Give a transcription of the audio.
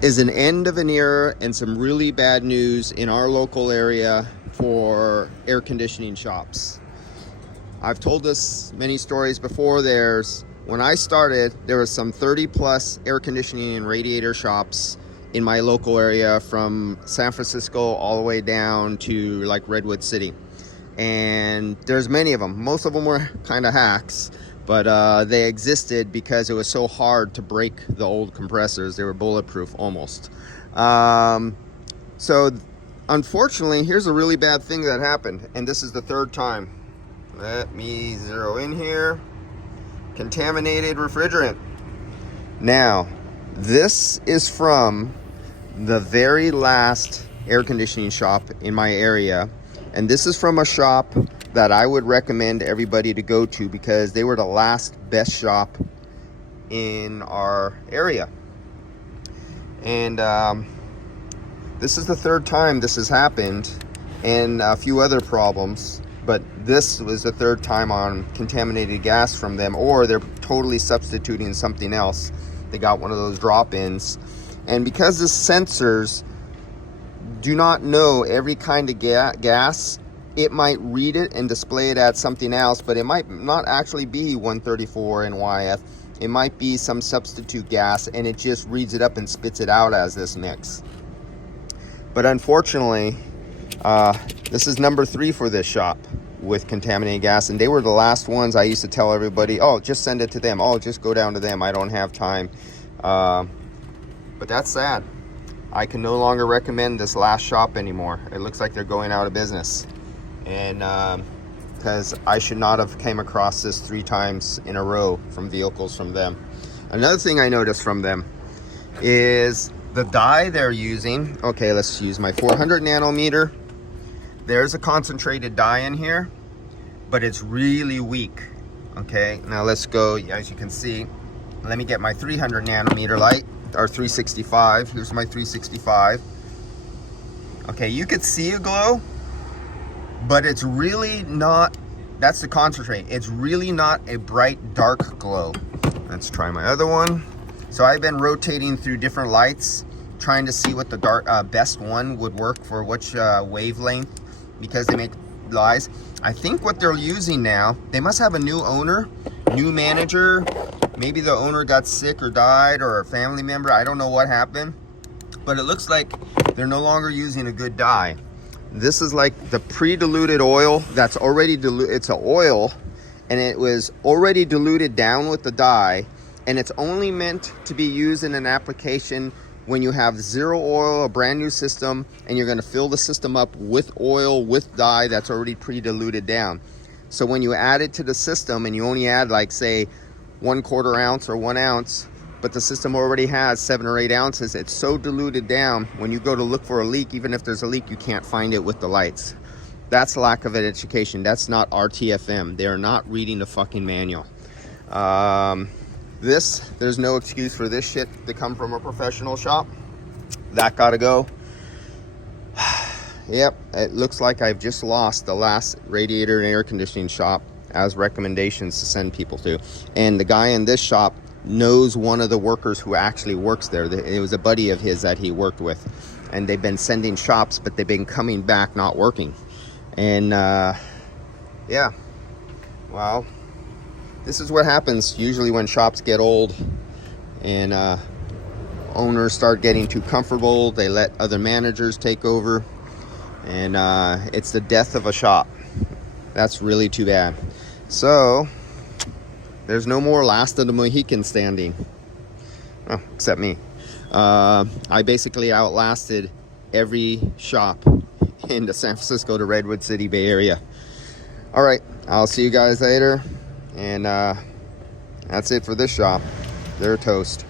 Is an end of an era and some really bad news in our local area for air conditioning shops. I've told this many stories before. When I started, there was some 30 plus air conditioning and radiator shops in my local area, from San Francisco all the way down to like Redwood City. And there's many of them. Most of them were kind of hacks, but they existed because it was so hard to break the old compressors. They were bulletproof almost. So unfortunately, here's a really bad thing that happened, and this is the third time. Let me zero in here. Contaminated refrigerant. Now, this is from the very last air conditioning shop in my area, and this is from a shop that I would recommend everybody to go to because they were the last best shop in our area. And this is the third time this has happened, and a few other problems, but this was the third time on contaminated gas from them, or they're totally substituting something else. They got one of those drop-ins, and because the sensors do not know every kind of gas, it might read it and display it as something else, but it might not actually be 134 NYF. It might be some substitute gas, and it just reads it up and spits it out as this mix. But unfortunately, this is number 3 for this shop with contaminated gas, and they were the last ones. I used to tell everybody, oh, just send it to them. Oh, just go down to them. I don't have time. But that's sad. I can no longer recommend this last shop anymore. It looks like they're going out of business. And because I should not have came across this 3 times in a row from vehicles from them. Another thing I noticed from them is the dye they're using. Okay, let's use my 400 nanometer. There's a concentrated dye in here, but it's really weak. Okay, now let's go. As you can see, let me get my 300 nanometer light, or 365. Here's my 365. Okay, you could see a glow, but it's really not. That's the concentrate. It's really not a bright dark glow. Let's try my other one. So I've been rotating through different lights, trying to see what the best one would work for which wavelength, because they make dyes. I think what they're using now, they must have a new owner, new manager. Maybe the owner got sick or died, or a family member. I don't know what happened, but it looks like they're no longer using a good dye. This is like the pre-diluted oil that's already diluted. It's an oil, and it was already diluted down with the dye, and it's only meant to be used in an application when you have zero oil, a brand new system, and you're going to fill the system up with oil, with dye that's already pre-diluted down. So when you add it to the system, and you only add, like, say 1/4 ounce or 1 ounce, but the system already has 7 or 8 ounces, it's so diluted down, when you go to look for a leak, even if there's a leak, you can't find it with the lights. That's lack of education. That's not RTFM. They're not reading the fucking manual. There's no excuse for this shit to come from a professional shop. That gotta go. Yep, it looks like I've just lost the last radiator and air conditioning shop as recommendations to send people to. And the guy in this shop knows one of the workers who actually works there. It was a buddy of his that he worked with. And they've been sending shops, but they've been coming back not working. And yeah, well, this is what happens usually when shops get old and owners start getting too comfortable. They let other managers take over, and it's the death of a shop. That's really too bad. So there's no more last of the Mohicans standing. Oh, except me. I basically outlasted every shop in the San Francisco to Redwood City Bay Area. All right, I'll see you guys later. And that's it for this shop. They're toast.